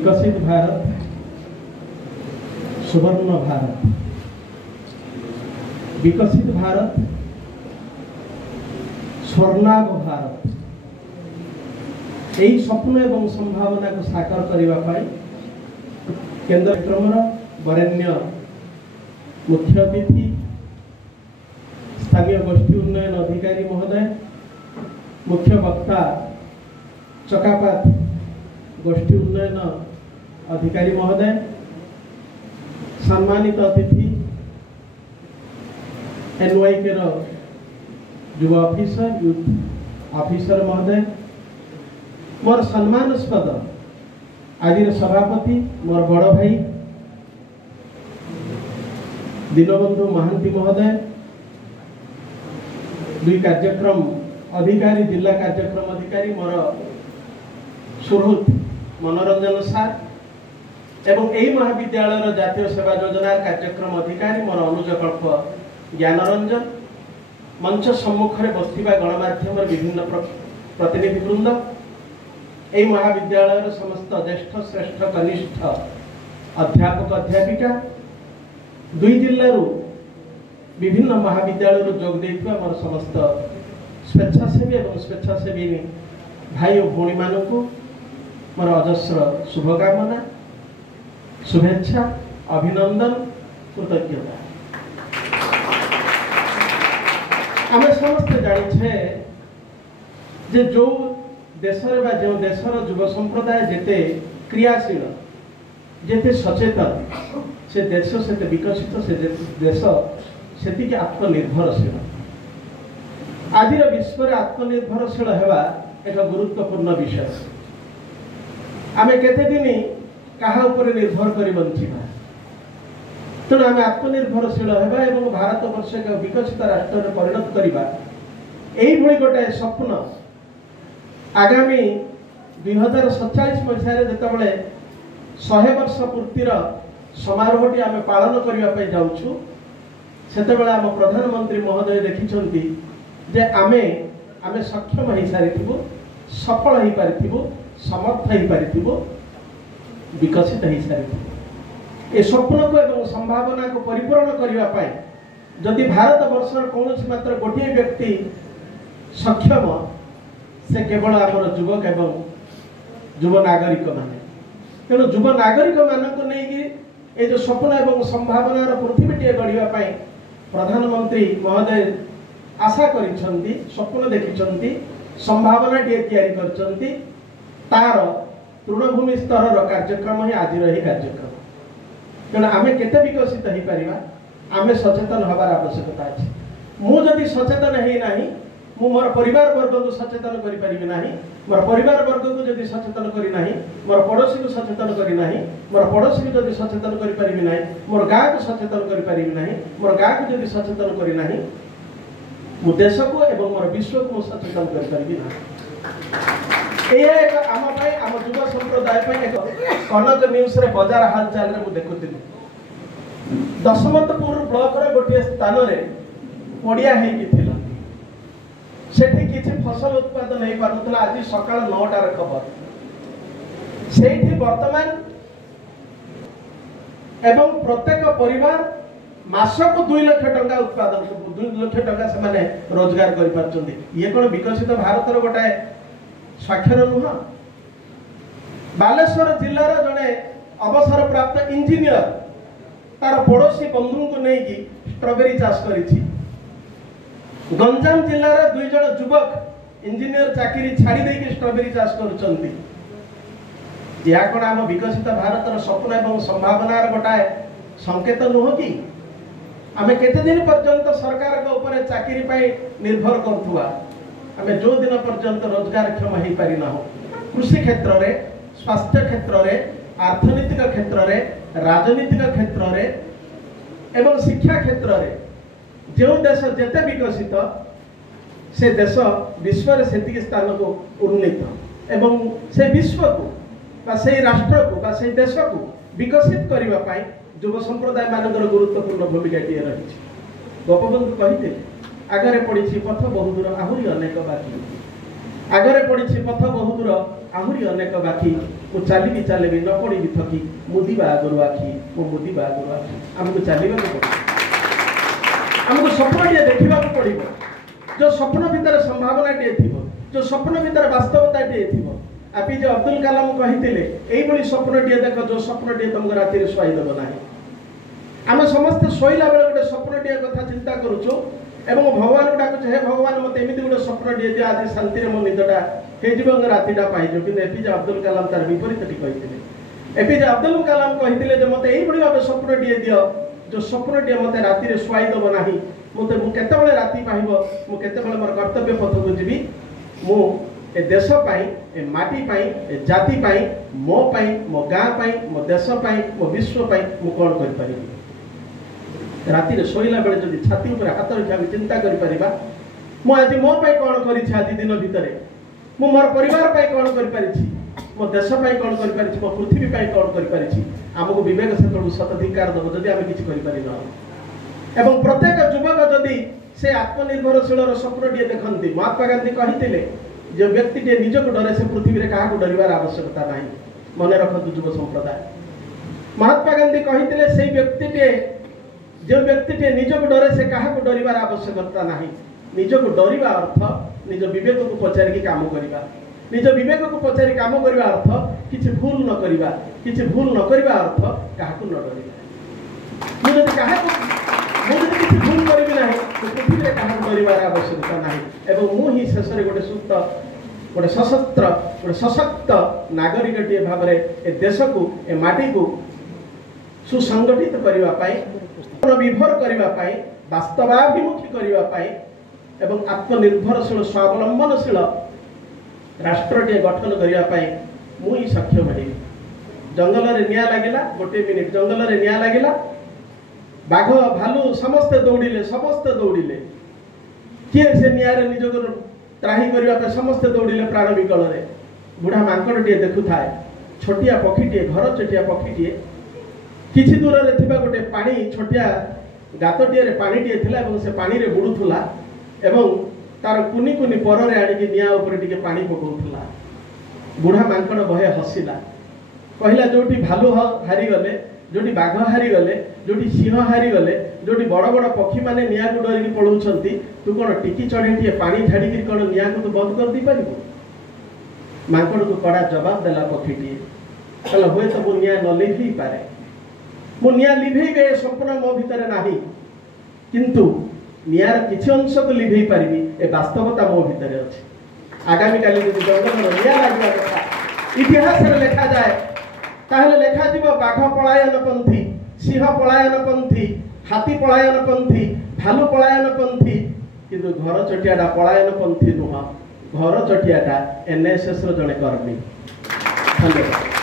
विकसित भारत, सुवर्ण भारत, विकसित भारत, स्वर्णाभ भारत, यही स्वप्न एवं संभावना को साकार करने केंद्र क्रम वरेण्य मुख्य अतिथि स्थानीय गोष्ठी उन्नयन अधिकारी महोदय, मुख्य वक्ता चकापात गोष्ठी उन्नयन अधिकारी महोदय, सम्मानित अतिथि एनवाईके युवा ऑफिसर यूथ ऑफिसर महोदय, मोर सम्मानस्पद आज सभापति मोर बड़ भाई दीनबंधु महांती महोदय, दुई कार्यक्रम अधिकारी जिला कार्यक्रम अधिकारी मोर सुहृद मनोरंजन सार एवं यही महाविद्यालय जातीय सेवा योजना कार्यक्रम अधिकारी मोर अनुजकल्प ज्ञानरंजन, मंच सम्मुख में बसवा गणमाध्यम विभिन्न प्रतिनिधि वृंद, यही महाविद्यालय समस्त ज्येष्ठ श्रेष्ठ कनिष्ठ अध्यापक अध्यापिका, दुई जिलू विभिन्न महाविद्यालय जोग देथिबा मोर समस्त स्वेच्छासेवी और स्वेच्छासेवी भाई और भौणी मानक मोर अजस्र शुभकामना, शुभेच्छा, अभिनंदन, कृतज्ञता। आम समस्ते जानिछे जे जो देशर बा जो देशर युव संप्रदाय जेते क्रियाशील जेते सचेतन से देश से विकसित से देश से आत्मनिर्भरशील। आज विश्व में आत्मनिर्भरशील होगा एक गुरुत्वपूर्ण विषय। आमे केते दिन कहा ऊपर निर्भर कर बंचिबा, तेणु आमे आत्मनिर्भरशील होगा एवं भारत वर्ष एक विकसित राष्ट्र में परिणत करवा यही गोटे स्वप्न आगामी 2047 मसीह जितेबाला 100 वर्ष पूर्तिर समारोहटी आम पालन करने जाऊँ से आम प्रधानमंत्री महोदय देखिं जे आमे आमे सक्षम हो सारी सफल हो पारि समर्थ हो पारि विकसित हो सारी ए स्वप्न को एवं संभावना को परिपूर्ण करने जदि भारत वर्ष कौन मात्र गोटे व्यक्ति सक्षम से केवल आमर युवक एवं युव नागरिक माने। तेणु युव नागरिक मानक नहीं ये जो स्वप्न एवं संभावनार पृथ्वीटे गढ़ापी प्रधानमंत्री महोदय आशा करिसेंती, स्वप्न देखिसेंती, संभावना टे तार तृणभूमि स्तर कार्यक्रम ही आज ही कार्यक्रम। तेणु आमे केते विकसित हो पारिबा, आमे सचेतन हबार आवश्यकता अछि। मु जदि सचेतन है नाही, मु मोर परिवार वर्ग को सचेतन करि परिबि नाही, मोर परिवार वर्ग को जदि सचेतन करि नाही, मोर पड़ोसी को सचेतन करि नाही, मोर पड़ोसी को जदि सचेतन करि परिबि नाही, मोर गाँ को सचेतन करि परिबि नाही, मोर गाँ को जदि सचेतन करि नाही, मु देश को एवं मोर विश्व को सचेतन करि परिबि नाही। ये एक आम भाई आम युवा संप्रदाय पे एक कनक न्यूज रे बाजार हालचाल रे मु देखुतिली दशमंतपुर ब्लॉक रे गोटे स्थान रे पड़िया हेकी थिला, सेठी किछि फसल उत्पादन नहीं पारुतला। आज सकाळ 9टार खबर सेठी वर्तमान एवं प्रत्येक परिवार मासक 2 लाख टंका उत्पादन 2 लाख टंका से माने रोजगार करि पारछन्ती। ये कोन विकसित भारत रो गोटे स्वाक्षर नुह। बालेश्वर जिलार जड़े अवसर प्राप्त इंजीनियर तार पड़ोसी बंधु को लेकिन स्ट्रॉबेरी चाष करिछि। गंजाम जिलार 2 जण युवक इंजीनियर चाकरी छाड़ी देकी स्ट्रॉबेरी चाष करुछन्ती। या कोन आम विकसित भारत स्वप्न एवं संभावनार गोटाए संकेत नुह कि आमे केते दिन पर्यंत सरकार को ऊपर चाकरी पाई निर्भर करथुवा, आमे जो दिन पर्यंत रोजगार क्षम हो पारि ना हो। कृषि क्षेत्र रे, स्वास्थ्य क्षेत्र रे, अर्थनीतिक क्षेत्र रे, राजनीतिक क्षेत्र रे एवं शिक्षा क्षेत्र रे जो देश जेते विकसित से देश विश्व रे सेतिक स्थान को उन्नत एवं से विश्व को से राष्ट्र को से देश को विकसित करबा पाई युव संप्रदाय मानकर गुरुत्वपूर्ण भूमिका टिए रही। गोपबंधु कहते आगरे पड़ी पथ बहु दूर आहरी अनेक बाकी, आगरे पड़ी पथ बहु दूर आहरी अनेक बाकी। मु चलिबी चलेबी न पड़ी थकी मुदिबा आगुरु आखि मो मुदिबा आगुरु आखि आमको चलवा पड़ो आमको स्वप्नटे देखा पड़ो जो स्वप्न भितर संभावनाटे थी जो स्वप्न भितर वास्तवताटे थी एपीजे अब्दुल कलाम कहते यही स्वप्नटे देख जो स्वप्नटे तुमको राति शुआईदेव ना आम समस्ते शोला बेले गोटे स्वप्नटे कथा चिंता करुचु एवं भगवान को डाकुचे हे भगवान मत एमती गोटे स्वप्न दिए जे आज शांति मो निदटा हो रातिटा पाइज कि एपीजे अब्दुल कलाम तार विपरीत कहते एपीजे अब्दुल कलाम कहते मत यही भाव स्वप्न दिए दियो जो स्वप्नटे मत राति शुआईदेव ना मत मुझे राति पाइब मुझे मोर कर्तव्य पथ को जी मु ए देश पाई ए माटी पाई ए जाति पाई मो पाई मो गाँ पाई मो देश पाई मो विश्व पाई मु कौन कर पारिबी राति शोला बेले जब छाती उपर हाथ रखी आम चिंता कर आज मो पाई कौन कर आज दिन भितर मु मोर परिवार पाई कौन कर मो देश पाई कौन कर मो पृथ्वी पाई कौन कर आमको विवेक से शताधिकार दब जदि आम किसी कर प्रत्येक युवक जदि से आत्मनिर्भरशील स्वप्नटे देखती महात्मा गांधी कहते जो व्यक्ति निज को डरे से पृथ्वी में क्या डर आवश्यकता ना मन रखु युव संप्रदाय महात्मा गांधी कहते से व्यक्ति जो व्यक्ति निज को डरे से क्या डर आवश्यकता ना निज को डरवा अर्थ निज विवेक को पचारिक काम करवा निज विवेक को पचारि काम करवा अर्थ किसी भूल न करवा किसी भूल न करवा अर्थ क्या न डर मुझे क्या किसी भूल करी ना पृथ्वी में क्या डर आवश्यकता ना मुझे शेष गोटे सुस्त गोटे सशस्त्र गोटे सशक्त नागरिक भाव ए देश को ए माटी को सुसंगठित करने विभर करने वास्तवाभिमुखी करने एवं आत्मनिर्भरशील स्वावलंबनशील राष्ट्रटे गठन करने मुई सक्षम है जंगल में निया लगिला गोटे मिनिट जंगल में निया लगिला बाघ भालू समस्ते दौड़िले किए से निआरे निज को त्राही करने समस्ते दौड़िले प्राण विकल बुढ़ा मांकड़े देखु थाए छोटिया पक्षीटे घर छोटिया पक्षीटे किछि दूर रे थिबा गोटे पानी छोटिया गातटिए रे पानीटे थिला एवं से पानी रे बुडुथुला एवं तार कुनी कुनी पर रे आडी निया ऊपर टिके पानी पकौथुला बुढ़ा मांकड़ बहे हसिला कहला जोटी भालू हारी गले जोटी बाघ हारी गले जोटी सिंह हारी गले जोटी बड़ बड़ पक्षी माने निया को डरिक पळुछंती तू कोन टिकी चढ़ेटिए पानी झाड़ी कोन निया को तू बंद कर दी पारिबो मांकड़ को कड़ा जवाब देला पक्षीटी कहला होय तो मु निया न लिभि पारे मु निया लिभेबे स्वप्न मो भितर नाही किंतु नियार किछि अंश को लिभेई पारिबी ए वास्तवता मो भितर अछि आगामी काली जदि जंगल निया लागबा कथा इतिहास रे लेखा जाए ताहले लेखा जीव बाघ पलायन पंथी सिंह पलायन पंथी हाथी पलायन पंथी भालू पलायन पंथी किंतु घर चटियाटा पलायन पंथी नुह घर चटियाटा एनएसएस रो जने कर्मी धन्यवाद।